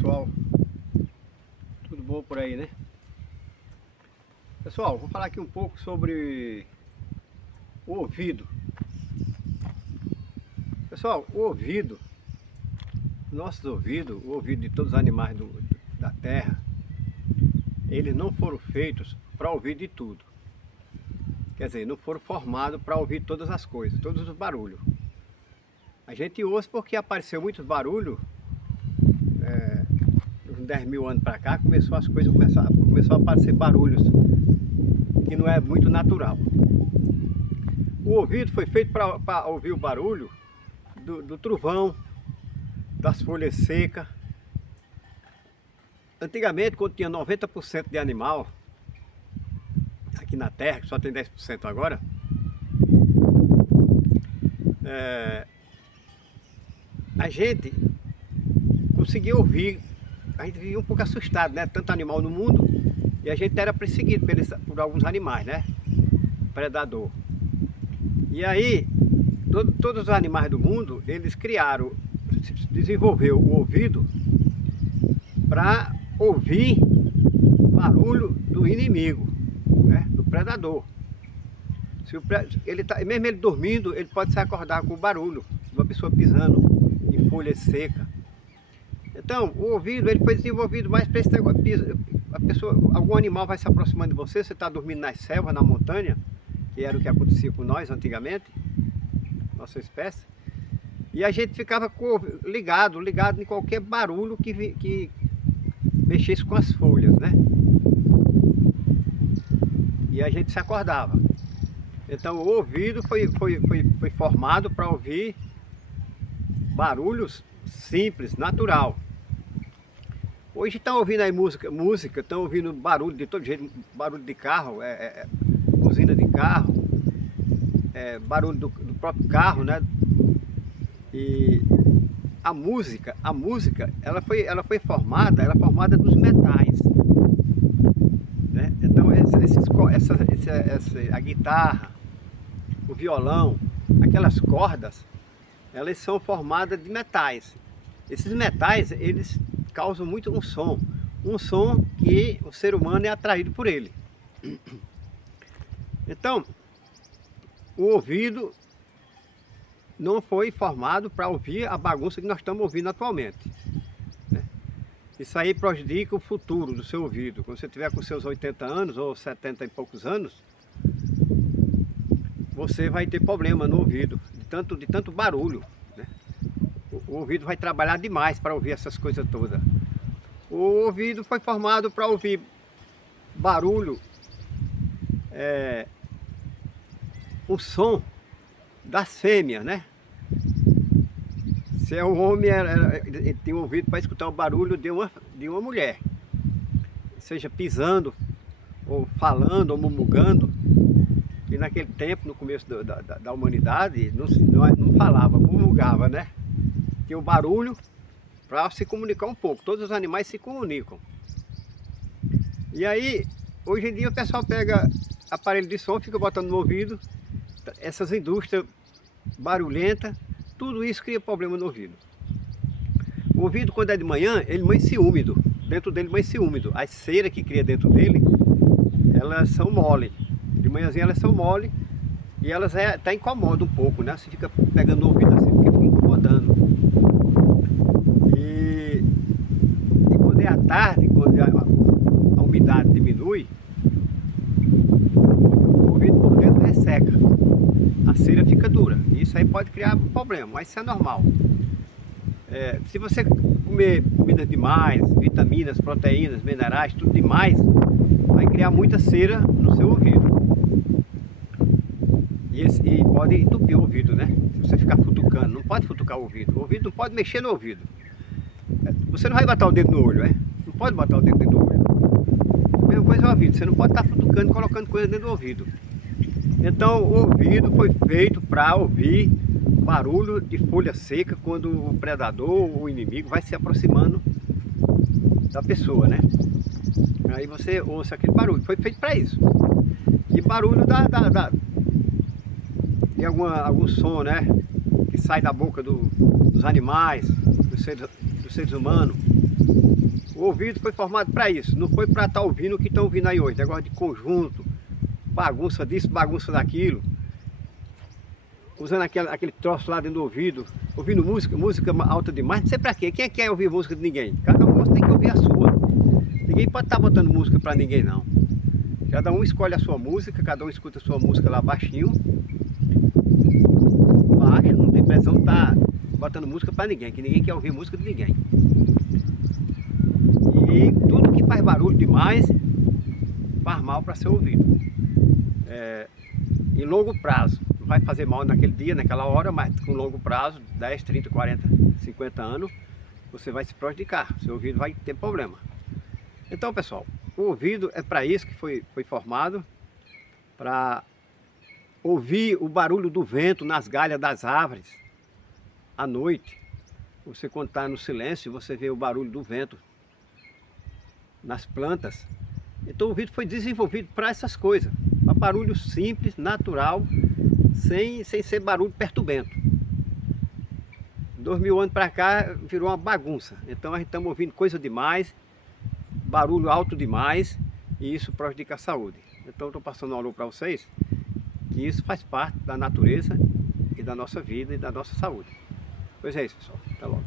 pessoal, tudo bom por aí, né? Pessoal, vou falar aqui um pouco sobre o ouvido. Pessoal, o ouvido, nossos ouvidos, o ouvido de todos os animais da terra, eles não foram feitos para ouvir de tudo. Quer dizer, não foram formados para ouvir todas as coisas, todos os barulhos. A gente ouve porque apareceu muitos barulhos. Uns 10 mil anos para cá, começou a aparecer barulhos que não é muito natural. O ouvido foi feito para ouvir o barulho do trovão, das folhas secas. Antigamente, quando tinha 90% de animal aqui na terra, que só tem 10% agora, a gente conseguia ouvir. A gente vivia um pouco assustado, né? Tanto animal no mundo, e a gente era perseguido por alguns animais, né? Predador. E aí, todos os animais do mundo, eles desenvolveu o ouvido para ouvir barulho do inimigo, né? Do predador. Mesmo ele dormindo, ele pode se acordar com o barulho de uma pessoa pisando em folhas secas. Então, o ouvido ele foi desenvolvido mais para esse negócio. Algum animal vai se aproximando de você, você está dormindo nas selvas, na montanha, que era o que acontecia com nós antigamente, nossa espécie, e a gente ficava ligado em qualquer barulho que mexesse com as folhas, né? E a gente se acordava. Então, o ouvido foi formado para ouvir barulhos simples, natural. Hoje estão ouvindo aí música, estão ouvindo barulho de todo jeito, barulho de carro, buzina de carro, barulho do próprio carro, né? E a música, ela foi formada dos metais, né? Então a guitarra, o violão, aquelas cordas, elas são formadas de metais. Esses metais, eles causam muito um som que o ser humano é atraído por ele. Então, o ouvido não foi formado para ouvir a bagunça que nós estamos ouvindo atualmente, né? Isso aí prejudica o futuro do seu ouvido. Quando você tiver com seus 80 anos ou 70 e poucos anos, você vai ter problema no ouvido, de tanto barulho, né? O ouvido vai trabalhar demais para ouvir essas coisas todas. O ouvido foi formado para ouvir barulho, o som das fêmeas, né? Se é um homem, ele tem um ouvido para escutar o barulho de uma mulher, seja pisando, ou falando, ou murmurando. E naquele tempo, no começo da humanidade, não falava, murmurava, né? Tinha o barulho para se comunicar um pouco. Todos os animais se comunicam. E aí, hoje em dia o pessoal pega aparelho de som, fica botando no ouvido, essas indústrias barulhentas, tudo isso cria problema no ouvido. O ouvido, quando é de manhã, ele amanhece úmido, dentro dele amanhece úmido. As ceras que cria dentro dele, elas são mole. De manhãzinha elas são mole e elas até incomodam um pouco, né? Você fica pegando o ouvido assim, porque fica incomodando. E quando é à tarde, quando a umidade diminui, o ouvido por dentro resseca. A cera fica dura. E isso aí pode criar um problema, mas isso é normal. Se você comer comida demais, vitaminas, proteínas, minerais, tudo demais, vai criar muita cera no seu ouvido. E pode entupir o ouvido, né? Se você ficar futucando, não pode futucar o ouvido não pode mexer no ouvido. Você não vai botar o dedo no olho, não pode botar o dedo dentro do olho. A mesma coisa é o ouvido, você não pode estar futucando, colocando coisa dentro do ouvido. Então o ouvido foi feito para ouvir barulho de folha seca quando o predador, o inimigo vai se aproximando da pessoa, né? Aí você ouça aquele barulho, foi feito para isso. E barulho de algum som, né? Que sai da boca dos animais, dos seres humanos. O ouvido foi formado para isso, não foi para estar ouvindo o que estão ouvindo aí hoje, negócio de conjunto, bagunça disso, bagunça daquilo, usando aquele troço lá dentro do ouvido, ouvindo música alta demais, não sei para quê. Quem é que quer ouvir música de ninguém? Cada um tem que ouvir a sua. Ninguém pode estar botando música para ninguém não. Cada um escolhe a sua música, cada um escuta a sua música lá baixinho, baixo, não tem pressão de estar botando música para ninguém, que ninguém quer ouvir música de ninguém. E tudo que faz barulho demais faz mal para seu ouvido. Em longo prazo, não vai fazer mal naquele dia, naquela hora, mas com longo prazo, 10, 30, 40, 50 anos, você vai se prejudicar, seu ouvido vai ter problema. Então, pessoal, o ouvido é para isso que foi formado, para ouvir o barulho do vento nas galhas das árvores à noite. Você, quando está no silêncio, você vê o barulho do vento nas plantas. Então o ouvido foi desenvolvido para essas coisas, para barulho simples, natural, sem ser barulho perturbento. 2000 anos para cá virou uma bagunça. Então a gente estamos ouvindo coisa demais, barulho alto demais, e isso prejudica a saúde. Então estou passando um alô para vocês, que isso faz parte da natureza e da nossa vida e da nossa saúde. Pois é isso, pessoal. Até logo.